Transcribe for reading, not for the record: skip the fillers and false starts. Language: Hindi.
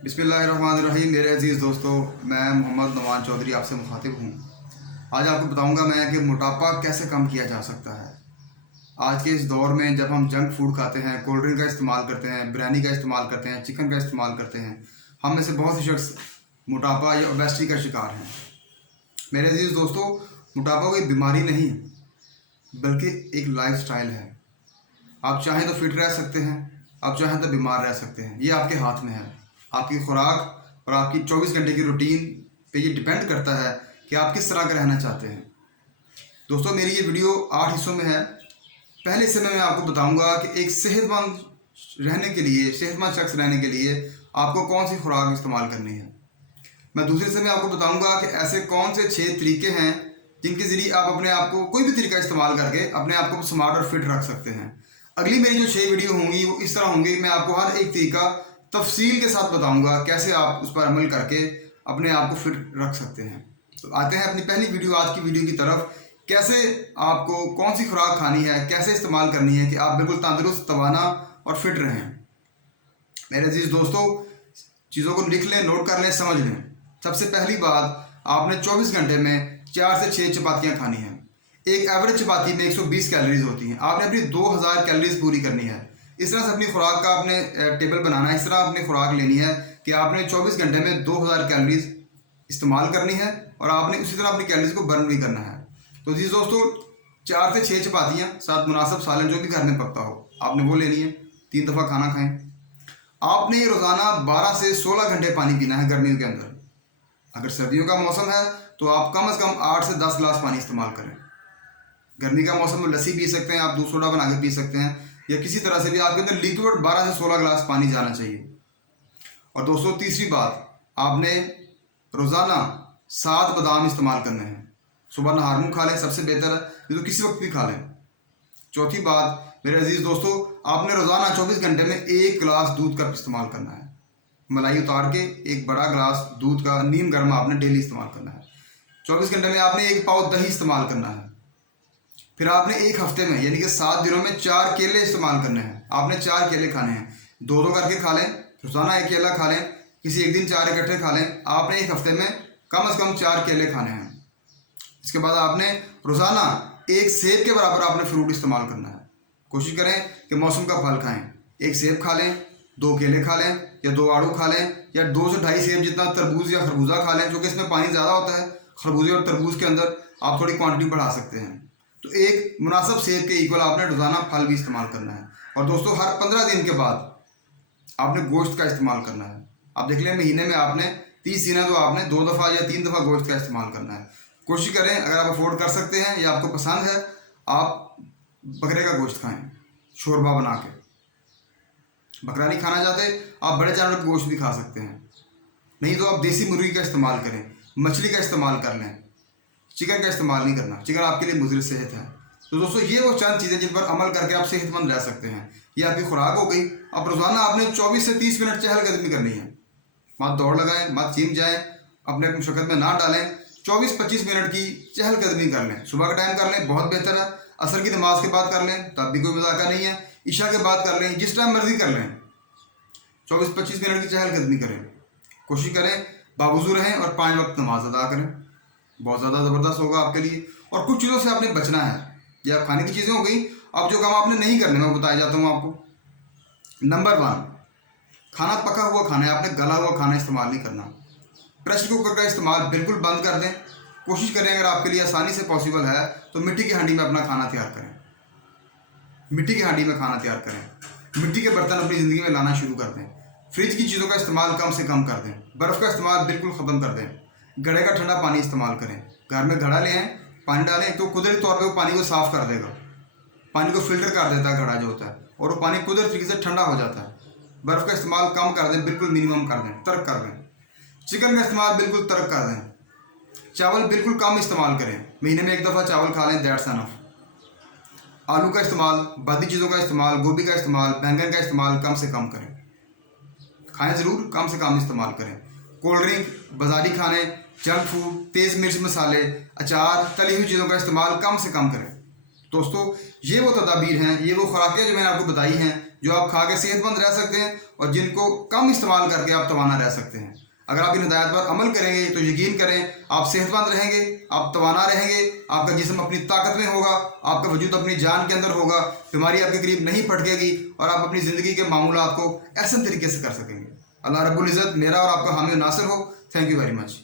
बिस्मिल्लाहिर्रहमानिर्रहीम। मेरे अजीज़ दोस्तों, मैं मोहम्मद नवान चौधरी आपसे मुखातिब हूँ। आज आपको बताऊँगा मैं कि मोटापा कैसे कम किया जा सकता है। आज के इस दौर में जब हम जंक फूड खाते हैं, कोल्ड ड्रिंक का इस्तेमाल करते हैं, बिरयानी का इस्तेमाल करते हैं, चिकन का इस्तेमाल करते हैं, हम में से बहुत से शख्स मोटापा या ओबेसिटी का शिकार हैं। मेरे अजीज़ दोस्तों, मोटापा कोई बीमारी नहीं बल्कि एक लाइफस्टाइल है। आप चाहें तो फिट रह सकते हैं, आप चाहें तो बीमार रह सकते हैं। ये आपके हाथ में है। आपकी खुराक और आपकी 24 घंटे की रूटीन पे ये डिपेंड करता है कि आप किस तरह का रहना चाहते हैं। दोस्तों, मेरी ये वीडियो 8 हिस्सों में है। पहले हिस्से में मैं आपको बताऊंगा कि एक सेहतमंद रहने के लिए, सेहतमंद शख्स रहने के लिए आपको कौन सी खुराक इस्तेमाल करनी है। मैं दूसरे हिस्से में आपको बताऊंगा कि ऐसे कौन से 6 तरीके हैं जिनके ज़रिए आप अपने आप को कोई भी तरीका इस्तेमाल करके अपने आप को स्मार्ट और फिट रख सकते हैं। अगली मेरी जो 6 वीडियो होंगी वो इस तरह होंगी। मैं आपको हर एक तरीका तफसील के साथ बताऊंगा कैसे आप उस पर अमल करके अपने आप को फिट रख सकते हैं। तो आते हैं अपनी पहली वीडियो, आज की वीडियो की तरफ। कैसे आपको कौन सी खुराक खानी है, कैसे इस्तेमाल करनी है कि आप बिल्कुल तंदुरुस्त, तवाना और फिट रहें। मेरे अजीज़ दोस्तों, चीज़ों को लिख लें, नोट कर लें, समझ लें। सबसे पहली बात, आपने 24 घंटे में 4 से 6 चपातियाँ खानी हैं। एक एवरेज चपाती में 120 कैलोरीज होती हैं। आपने अपनी 2000 कैलोरीज पूरी करनी है। इस तरह से अपनी खुराक का आपने टेबल बनाना है। इस तरह अपनी खुराक लेनी है कि आपने 24 घंटे में 2000 कैलोरीज इस्तेमाल करनी है और आपने उसी तरह अपनी कैलोरीज को बर्न भी करना है। तो जी दोस्तों, 4 से 6 चपातियाँ साथ मुनासिब सालन जो भी घर में पकता हो, आपने वो लेनी है। 3 दफ़ा खाना खाएं। आपने रोज़ाना 12 से 16 घंटे पानी पीना है गर्मियों के अंदर। अगर सर्दियों का मौसम है तो आप कम से कम 8 से 10 गिलास पानी इस्तेमाल करें। गर्मी का मौसम में लस्सी पी सकते हैं, आप दूध सोडा बना के पी सकते हैं, या किसी तरह से भी आपके अंदर लिक्विड 12 से 16 गिलास पानी जाना चाहिए। और दोस्तों, तीसरी बात, आपने रोज़ाना 7 बादाम इस्तेमाल करने हैं। सुबह नहार मुँह खा लें, सबसे बेहतर है, तो किसी वक्त भी खा लें। चौथी बात मेरे अजीज़ दोस्तों, आपने रोज़ाना 24 घंटे में 1 गिलास दूध का इस्तेमाल करना है। मलाई उतार के एक बड़ा गिलास दूध का नीम गर्म आपने डेली इस्तेमाल करना है। 24 घंटे में आपने 1 पाव दही इस्तेमाल करना है। फिर आपने एक हफ्ते में यानी कि 7 दिनों में 4 केले इस्तेमाल करने हैं। आपने 4 केले खाने हैं। 2-2 करके खा लें, रोज़ाना 1 केला खा लें, किसी एक दिन 4 इकट्ठे खा लें। आपने एक हफ्ते में कम से कम 4 केले खाने हैं। इसके बाद आपने रोज़ाना 1 सेब के बराबर आपने फ्रूट इस्तेमाल करना है। कोशिश करें कि मौसम का फल खाएँ। 1 सेब खा लें, 2 केले खा लें, या 2 आड़ू खा लें, या 2 से 2.5 सेब जितना तरबूज या खरबूजा खा लें, जो कि इसमें पानी ज़्यादा होता है। खरबूजे और तरबूज के अंदर आप थोड़ी क्वांटिटी बढ़ा सकते हैं। तो एक मुनासिब सेब के इक्वल आपने रोज़ाना फल भी इस्तेमाल करना है। और दोस्तों, हर 15 दिन के बाद आपने गोश्त का इस्तेमाल करना है। आप देख लें, महीने में आपने 30 दिन है तो आपने 2 दफ़ा या 3 दफ़ा गोश्त का इस्तेमाल करना है। कोशिश करें, अगर आप अफोर्ड कर सकते हैं या आपको पसंद है, आप बकरे का गोश्त खाएँ शोरबा बना के। बकरा नहीं खाना चाहते, आप बड़े जानवर का गोश्त भी खा सकते हैं। नहीं तो आप देसी मुर्गी का इस्तेमाल करें, मछली का इस्तेमाल कर लें। चिकन का इस्तेमाल नहीं करना, चिकन आपके लिए मुज़िर सेहत है। तो दोस्तों, ये वो चंद चीज़ें जिन पर अमल करके आप सेहतमंद रह सकते हैं। ये आपकी खुराक हो गई। अब रोज़ाना आपने 24 से 30 मिनट चहलकदमी करनी है। मत दौड़ लगाएं, मत जिम जाएं, अपने मुशक्क़त में ना डालें। 24-25 मिनट की चहलकदमी कर लें। सुबह का टाइम कर लें, बहुत बेहतर है। असर की नमाज के बाद कर लें, तब भी कोई मजाका नहीं है। इशा के बाद कर लें, जिस टाइम मर्जी कर लें। 24-25 मिनट की चहलकदमी करें। कोशिश करें बावजू रहें और 5 वक्त नमाज अदा करें। बहुत ज़्यादा ज़बरदस्त होगा आपके लिए। और कुछ चीज़ों से आपने बचना है। ये आप खाने की चीज़ें हो गई। अब जो काम आपने नहीं करने, मैं बताया जाता हूँ आपको। नंबर 1, खाना पका हुआ खाना है, आपने गला हुआ खाना इस्तेमाल नहीं करना। प्रेशर कुकर का इस्तेमाल बिल्कुल बंद कर दें। कोशिश करें, अगर आपके लिए आसानी से पॉसिबल है तो मिट्टी की हांडी में अपना खाना तैयार करें। मिट्टी की हांडी में खाना तैयार करें। मिट्टी के बर्तन अपनी ज़िंदगी में लाना शुरू कर दें। फ्रिज की चीज़ों का इस्तेमाल कम से कम कर दें। बर्फ़ का इस्तेमाल बिल्कुल ख़त्म कर दें। घड़े का ठंडा पानी इस्तेमाल करें। घर में घड़ा ले आएँ, पानी डालें, तो कुदरती तौर पे वो पानी को साफ़ कर देगा। पानी को फ़िल्टर कर देता है घड़ा जो होता है, और वो पानी कुदरती तरीके से ठंडा हो जाता है। बर्फ़ का इस्तेमाल कम कर दें, बिल्कुल मिनिमम कर दें, तर्क कर दें। चिकन का इस्तेमाल बिल्कुल तर्क कर दें। चावल बिल्कुल कम इस्तेमाल करें। महीने में 1 दफ़ा चावल खा लें, दैट्स एनफ। आलू का इस्तेमाल, बादी चीज़ों का इस्तेमाल, गोभी का इस्तेमाल, बैंगन का इस्तेमाल कम से कम करें। खाएँ ज़रूर, कम से कम इस्तेमाल करें। कोल्ड ड्रिंक, बाज़ारी खाने, जंक फूड, तेज़ मिर्च मसाले, अचार, तली हुई चीज़ों का इस्तेमाल कम से कम करें। दोस्तों, ये वो तदाबीर हैं, ये वो खुराकें जो मैंने आपको बताई हैं जो आप खा के सेहतमंद रह सकते हैं और जिनको कम इस्तेमाल करके आप तवाना रह सकते हैं। अगर आप इन हिदायत पर अमल करेंगे तो यकीन करें आप सेहतमंद रहेंगे, आप तवाना रहेंगे, आपका जिस्म अपनी ताकत में होगा, आपका वजूद अपनी जान के अंदर होगा, बीमारी आपके करीब नहीं फटकेगी और आप अपनी ज़िंदगी के मामूलात को ऐसे तरीके से कर सकेंगे। अल्लाह रब्बुल इज़्ज़त मेरा और आपका हामी नासिर हो। Thank you very much.